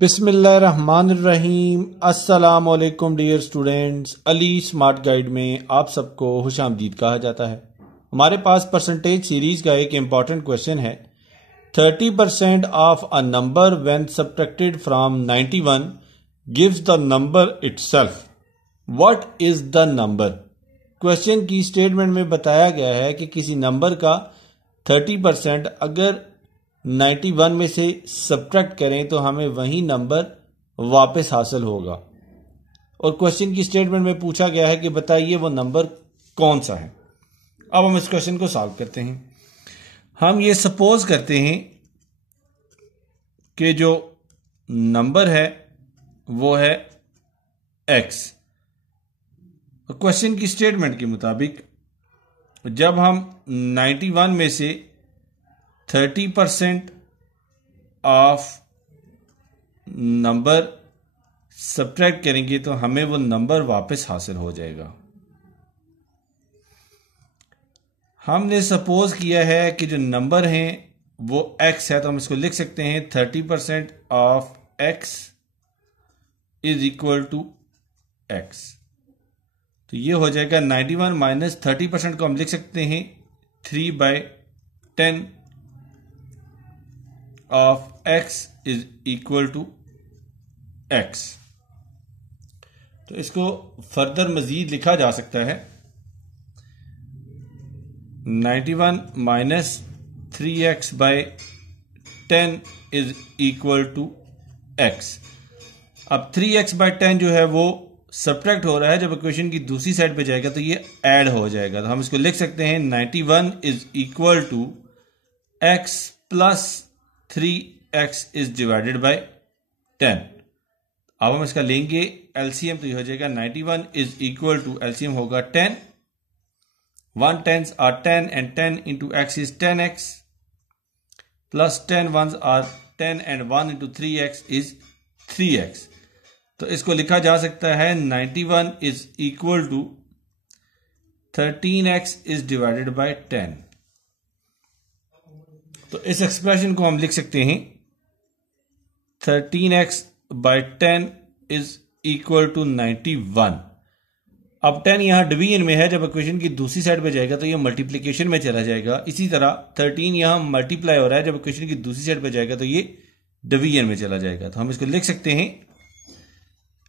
बिस्मिल्लाहिर्रहमानिर्रहीम। अस्सलाम वालेकुम dear students. Ali smart guide में आप सबको खुशामदीद कहा जाता है। हमारे पास परसेंटेज सीरीज का एक इम्पॉर्टेंट क्वेश्चन है। 30% of a number when subtracted from 91 gives the number itself. What is the number? Question की स्टेटमेंट में बताया गया है कि किसी नंबर का 30% अगर 91 में से सब्ट्रैक्ट करें तो हमें वही नंबर वापस हासिल होगा। और क्वेश्चन की स्टेटमेंट में पूछा गया है कि बताइए वो नंबर कौन सा है। अब हम इस क्वेश्चन को सॉल्व करते हैं। हम ये सपोज करते हैं कि जो नंबर है वो है x। क्वेश्चन की स्टेटमेंट के मुताबिक जब हम 91 में से 30% ऑफ नंबर सब्ट्रैक्ट करेंगे तो हमें वो नंबर वापस हासिल हो जाएगा। हमने सपोज किया है कि जो नंबर हैं वो x है, तो हम इसको लिख सकते हैं 30% of x is equal to x। तो ये हो जाएगा 91 माइनस 30% को हम लिख सकते हैं 3/10 of x is equal to x। तो इसको फर्दर मजीद लिखा जा सकता है 91 minus 3x/10 is equal to x। अब 3x/10 जो है वो सब्ट्रैक्ट हो रहा है, जब इक्वेशन की दूसरी साइड पे जाएगा तो ये ऐड हो जाएगा। तो हम इसको लिख सकते हैं 91 is equal to x plus 3x is divided by 10। अब हम इसका लेंगे एलसीएम, तो ये हो जाएगा 91 इज इक्वल टू एलसीएम होगा 10, 1 10s are 10 and 10 into x is 10x plus 10 1s are 10 and 1 into 3x is 3x। तो इसको लिखा जा सकता है 91 is equal to 13x is divided by 10। तो इस एक्सप्रेशन को हम लिख सकते हैं 13x/10 इज इक्वल टू 91। अब 10 यहां डिवीजन में है, जब इक्वेशन की दूसरी साइड पे जाएगा तो ये मल्टीप्लिकेशन में चला जाएगा। इसी तरह 13 यहां मल्टीप्लाई हो रहा है, जब इक्वेशन की दूसरी साइड पे जाएगा तो ये डिवीजन में चला जाएगा। तो हम इसको लिख सकते हैं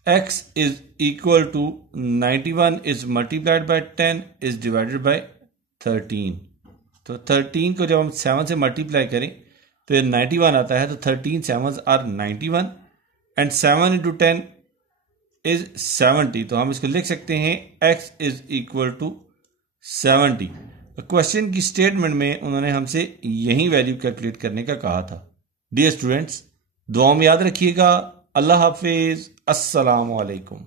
x is equal to 91 is multiplied by 10 is divided by 13। तो 13 को जब हम 7 से मल्टीप्लाई करें तो ये 91 आता है। तो 13 7s are 91 and 7 into 10 is 70। तो हम इसको लिख सकते हैं x is equal to 70। Question की स्टेटमेंट में उन्होंने हमसे यही वैल्यू कैलकुलेट करने का कहा था। डियर स्टूडेंट्स, दुआ में याद रखिएगा। अल्लाह हाफिज। अस्सलाम वालेकुम।